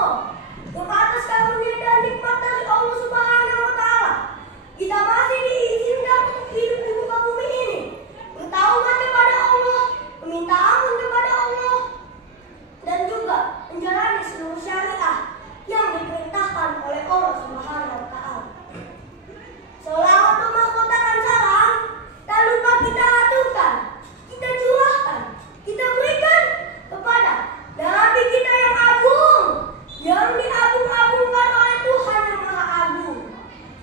Allah, yang atas karunia dan nikmat dari Allah Subhanahu wa Ta'ala, kita masih diizinkan untuk hidup di muka bumi ini, bertaubat kepada Allah, meminta ampun kepada Allah, dan juga menjalani seluruh syariah yang diperintahkan oleh Allah Subhanahu wa Ta'ala. Selawat bermahkotakan salam, tak lupa kita aturkan, kita curahkan, kita berikan kepada Nabi kita yang agung, yang diagung-agungkan oleh Tuhan yang Maha Agung.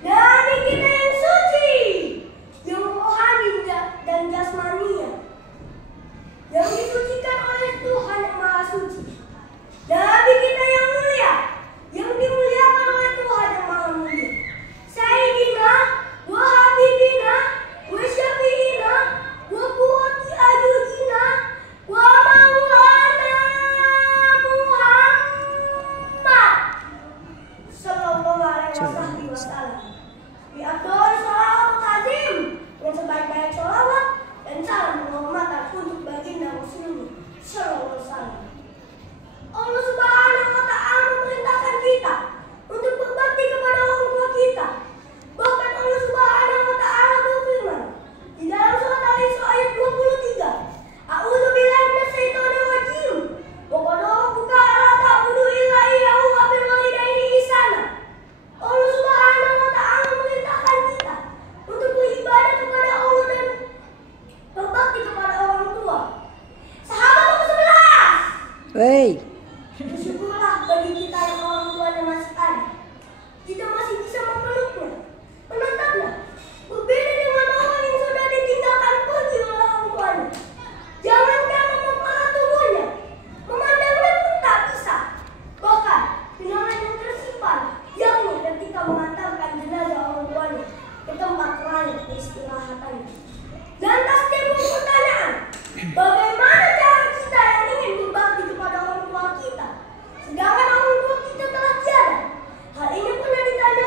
Nabi kita yang suci, yang rohani dan jasmania, yang disucikan oleh Tuhan yang Maha Suci. Nabi kita yang mulia, yang dimuliakan oleh Tuhan yang Maha Mulia. Sayyidina wa habibina wa syafi'ina wa qurrati a'yunina wa maulana Muhammad sallallahu alaihi wasallam. Bi afdhal shalawat wa ta'zim, yang sebaik-baik shalawat dan salam penghormatan untuk baginda Rasulullah sallallahu alaihi wasallam. Allah Subhanahu wa Ta'ala memerintahkan kita untuk berbakti kepada orang tua kita. Bahkan Allah Subhanahu wa Ta'ala berfirman di dalam surat Al-Isra ayat 23, A'udzubillahi minasyaitonir rajim. Wa qad rabbuka alla ta'budu illa iyyahu wa bil walidaini ihsana. Allah Subhanahu wa Ta'ala memerintahkan kita untuk beribadah kepada Allah dan berbakti kepada orang tua. Sahabat nomor 11. Wey. Bersyukurlah bagi kita yang orang tuanya masih ada. Kita masih bisa memeluknya, menatapnya. Berbeda dengan orang yang sudah ditinggalkan pergi oleh orang tuanya. Jangankan memeluk tubuhnya, memandangnya pun tak bisa. Bahkan kenangan yang tersimpan, yakni ketika mengantarkan jenazah orang tuanya ke tempat terakhir peristirahatan. Lantas timbul pertanyaan, bagaimana cara kita yang ingin berbakti kepada orang tua kita, sedangkan orang tua kita telah tiada? Hal ini pernah ditanya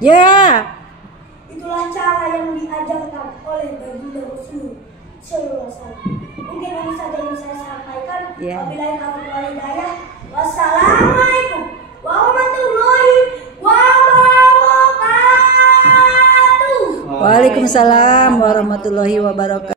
Ya. Itulah cara yang diajarkan oleh baginda Rasul Sallallahu Alaihi Wasallam. Mungkin ini saja yang saya sampaikan. Wabillahi taufiq wal hidayah. Wassalamualaikum warahmatullahi wabarakatuh. Waalaikumsalam warahmatullahi wabarakatuh.